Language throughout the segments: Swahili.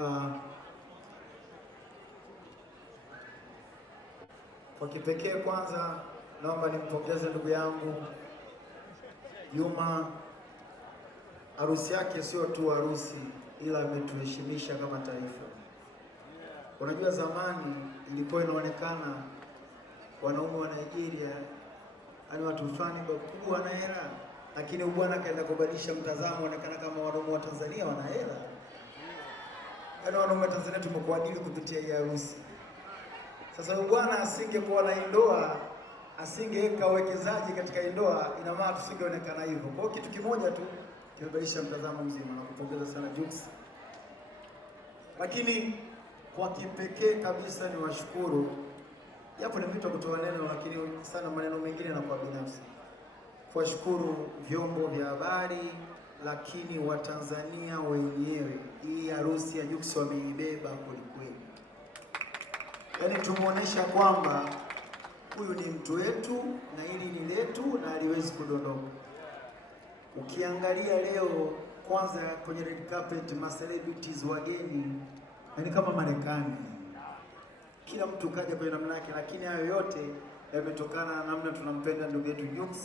Uh, kwa kipekee kwanza naomba nimpongeze ndugu yangu Juma. Harusi yake sio tu harusi, ila ametuheshimisha kama taifa. Unajua zamani ilikuwa inaonekana wanaume wa Nigeria ani watu fulani wakubwa wana hela, lakini bwana kaenda kubadilisha mtazamo, onekana kama wanaume wa Tanzania wana hela. Yaani wanaume wa Tanzania tumekuadili kupitia hii harusi. Sasa bwana asingekuwa na ndoa, asingeweka uwekezaji katika ndoa, ina maana tusingeonekana hivyo. Kwa hiyo kitu kimoja tu kimebadilisha mtazamo mzima, na kupongeza sana Jux. Lakini kwa kipekee kabisa ni washukuru, japo ni vitu kutoa neno, lakini sana maneno mengine na kwa binafsi, kuwashukuru vyombo vya habari, lakini Watanzania wenyewe. Hii harusi ya Jux wameibeba kwelikweli. Yaani tumuonesha kwamba huyu ni mtu wetu na hili ni letu na haliwezi kudondoka. Ukiangalia leo kwanza kwenye red carpet, ma celebrities wageni, yaani kama Marekani, kila mtu kaja kwa namna yake, lakini hayo yote yametokana na namna tunampenda ndugu yetu Jux,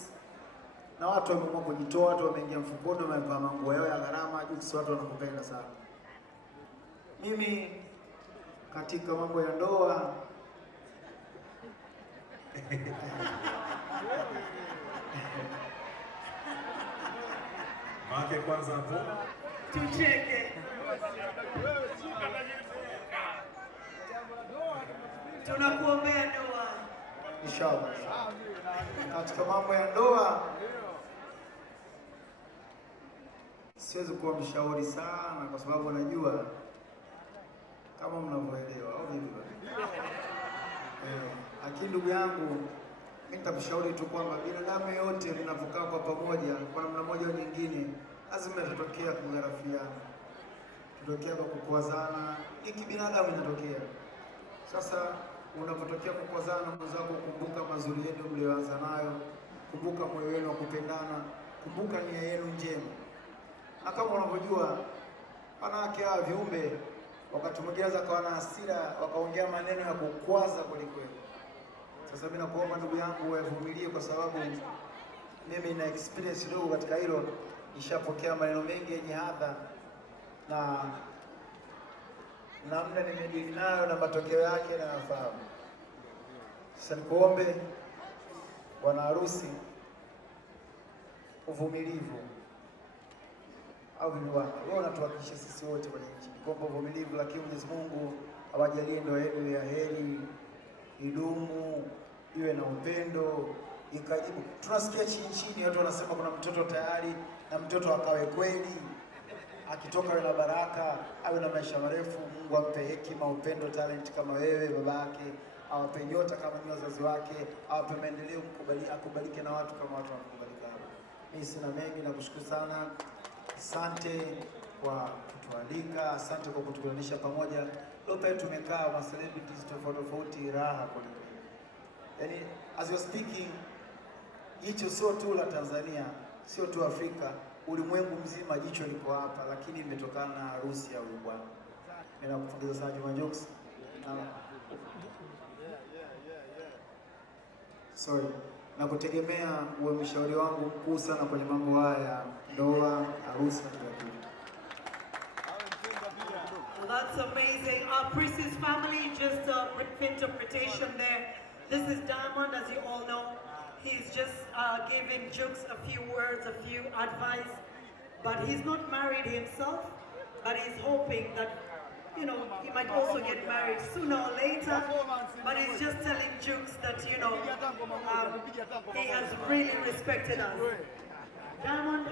na watu wameamua kujitoa, watu wameingia mfukoni, wamevaa manguo yao ya gharama. Jux, watu wanakupenda sana. Mimi katika mambo ya ndoa Make kwanza hapo tucheke, tunakuombea ndoa inshallah. Katika mambo ya ndoa siwezi kuwa mshauri sana, kwa sababu najua kama mnavyoelewa au vipi bwana. Lakini ndugu yangu, mimi nitakushauri tu kwamba binadamu yote mnapokaa kwa pamoja, kwa namna moja au nyingine, lazima itatokea kugharafiana, tutokea kwa kukwazana. Hiki binadamu inatokea. Sasa unapotokea kukwazana mwenzako, kumbuka mazuri yenu mlioanza nayo, kumbuka moyo wenu wa kupendana, kumbuka nia yenu njema. Na kama unavyojua wanawake hawa viumbe, wakati mwingine zakawa na hasira, wakaongea maneno ya kukwaza kweli kweli. Sasa mimi nakuomba ndugu yangu uvumilie, kwa sababu mimi na experience ndogo katika hilo. Nishapokea maneno mengi yenye hadha na namna nimedili nayo na matokeo yake na nafahamu. Sasa nikuombe bwana harusi uvumilivu, au bwana wewe unatuhakikisha sisi wote kwenye nchi kwamba uvumilivu, lakini Mwenyezi Mungu awajalie ndoa yenu ya heri, idumu, iwe na upendo, ikajibu. Tunasikia chini watu wanasema kuna mtoto tayari, na mtoto akawe kweli, akitoka awe na baraka, awe na maisha marefu. Mungu ampe hekima, upendo, talent kama wewe babake, awape nyota kama ni wazazi wake, awape maendeleo, akubalike na watu kama watu wanakubalika. Mimi sina mengi, nakushukuru sana. Asante kwa kutualika, asante kwa kutukutanisha pamoja. Leo pia tumekaa na celebrities tofauti, raha kwa kweli. Yaani as you speaking, jicho sio tu la Tanzania, sio tu Afrika, ulimwengu mzima jicho liko hapa, lakini imetokana na harusi ya huyu bwana. Ninakupongeza sana Juma Jux. Sorry. Na kutegemea uwe mshauri wangu mkuu sana kwenye mambo haya ya ndoa, harusi na kila kitu. Well, that's amazing. Our Priest's family, just a brief interpretation there. This is Diamond, as you all know. He's just giving Jux a few words, a few advice. But he's not married himself, but he's hoping that, you know, he might also get married sooner or later. But he's just telling Jux that, you know, he has really respected us. Diamond,